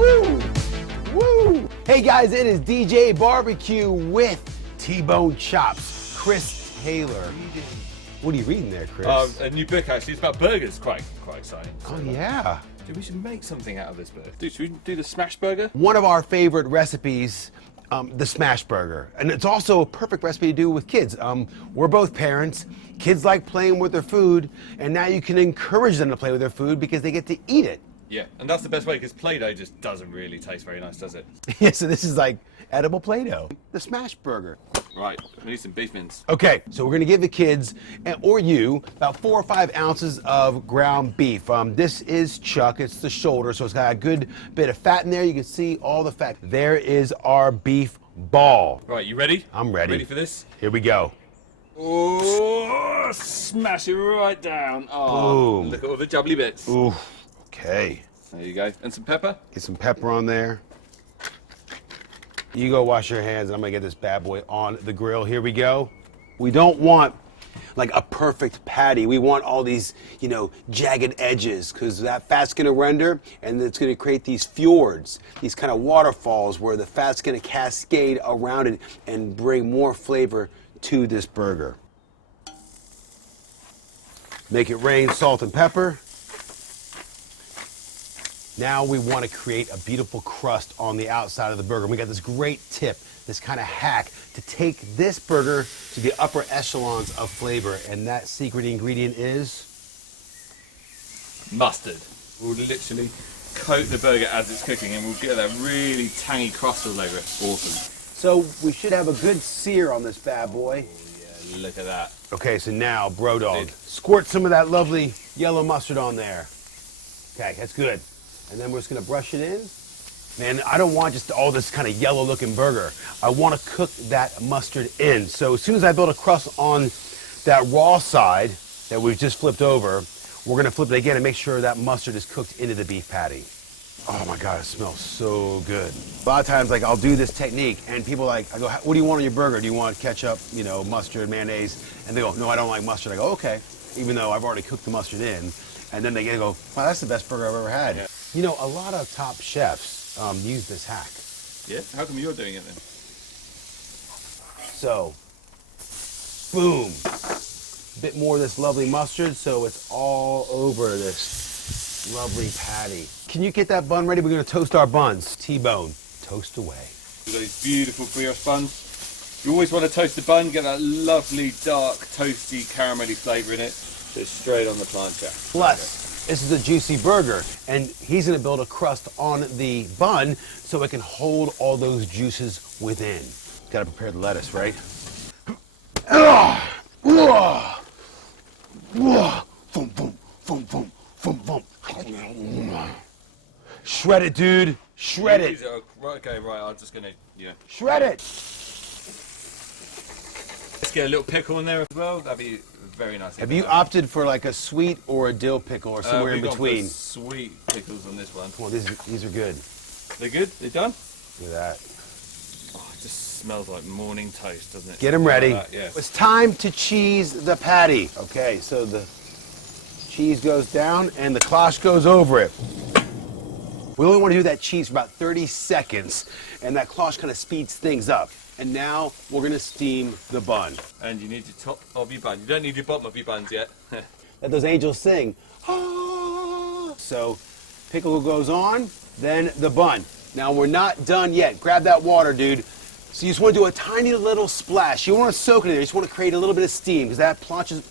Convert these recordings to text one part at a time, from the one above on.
Woo! Woo! Hey guys, it is DJ Barbecue with T-Bone Chops. Chris Taylor. What are you reading there, Chris? A new book actually. It's about burgers. Quite exciting. Oh yeah. Dude, we should make something out of this burger. Dude, should we do the smash burger? One of our favorite recipes, the smash burger. And it's also a perfect recipe to do with kids. We're both parents. Kids like playing with their food, and now you can encourage them to play with their food because they get to eat it. Yeah, and that's the best way because Play-Doh just doesn't really taste very nice, does it? Yeah, so this is like edible Play-Doh. The smash burger. Right, we need some beef mince. Okay, so we're gonna give the kids, or you, about 4 or 5 ounces of ground beef. This is chuck, it's the shoulder, so it's got a good bit of fat in there. You can see all the fat. There is our beef ball. Right, you ready? I'm ready. Ready for this? Here we go. Oh, smash it right down. Oh, Boom. look at all the jubbly bits. Ooh, okay. There you go. And some pepper? Get some pepper on there. You go wash your hands, and I'm gonna get this bad boy on the grill. Here we go. We don't want like a perfect patty. We want all these, jagged edges, because that fat's gonna render, and it's gonna create these fjords, these kind of waterfalls where the fat's gonna cascade around it and bring more flavor to this burger. Make it rain salt and pepper. Now we want to create a beautiful crust on the outside of the burger. We got this great tip, this kind of hack to take this burger to the upper echelons of flavor, and that secret ingredient is Mustard. We'll literally coat the burger as it's cooking and we'll get that really tangy crust all over it. Awesome. So we should have a good sear on this bad boy. Oh, yeah, look at that. Okay, so now, bro dog, squirt some of that lovely yellow mustard on there. Okay, that's good. And then we're just gonna brush it in. Man, I don't want just all this kind of yellow looking burger. I want to cook that mustard in. So as soon as I build a crust on that raw side that we've just flipped over, we're gonna flip it again and make sure that mustard is cooked into the beef patty. Oh my God, it smells so good. A lot of times, like, I'll do this technique and people I go, what do you want on your burger? Do you want ketchup, mustard, mayonnaise? And they go, no, I don't like mustard. I go, okay, even though I've already cooked the mustard in. And then they go, wow, that's the best burger I've ever had. Yeah. A lot of top chefs use this hack. Yeah, how come you're doing it then? So, boom. Bit more of this lovely mustard so it's all over this lovely patty. Can you get that bun ready? We're gonna toast our buns. T-bone, toast away. We've got these beautiful brioche buns. You always want to toast the bun, get that lovely, dark, toasty, caramelly flavour in it. Just straight on the plancha. Plus, this is a juicy burger, and he's gonna build a crust on the bun so it can hold all those juices within. Gotta prepare the lettuce, right? Shred it, dude. Shred it. Okay, right, I'm just gonna, Shred it. Let's get a little pickle in there as well. That'd be very nice. Have you opted for like a sweet or a dill pickle or somewhere in between? Sweet pickles on this one. Come on, these are good. They're good? They're done? Look at that. Oh, it just smells like morning toast, doesn't it? Get them ready. Like that, yeah. It's time to cheese the patty. Okay, so the cheese goes down and the cloche goes over it. We only want to do that cheese for about 30 seconds, and that cloche kind of speeds things up. And now we're gonna steam the bun. And you need your top of your bun. You don't need your bottom of your buns yet. Let those angels sing. Ah. So pickle goes on, then the bun. Now we're not done yet. Grab that water, dude. So you just want to do a tiny little splash. You don't want to soak it in there. You just want to create a little bit of steam because that plancha,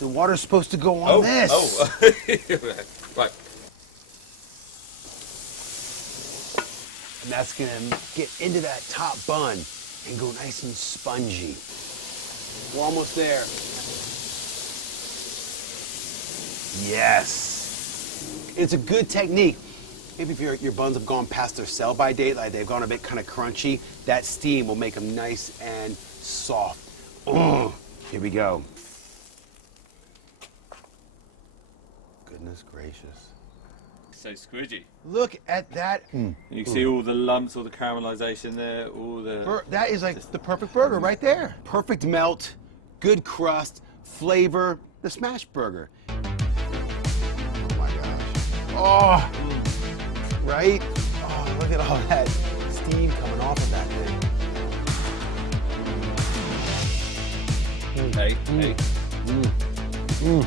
the water's supposed to go on this. Oh, right. And that's gonna get into that top bun and go nice and spongy. We're almost there. Yes. It's a good technique. Maybe if your buns have gone past their sell-by date, like they've gone a bit kind of crunchy, that steam will make them nice and soft. Here we go. Goodness gracious. So squidgy. Look at that. You can see all the lumps, all the caramelization there, all the... That is like the perfect burger right there. Perfect melt, good crust, flavor, the smash burger. Oh my gosh. Oh. Right? Oh, look at all that steam coming off of that thing. Hey, hey. Woo!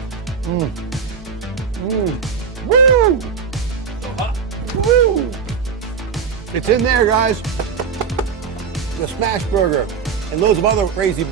So hot. Woo! It's in there, guys. The smash burger and loads of other crazy burgers.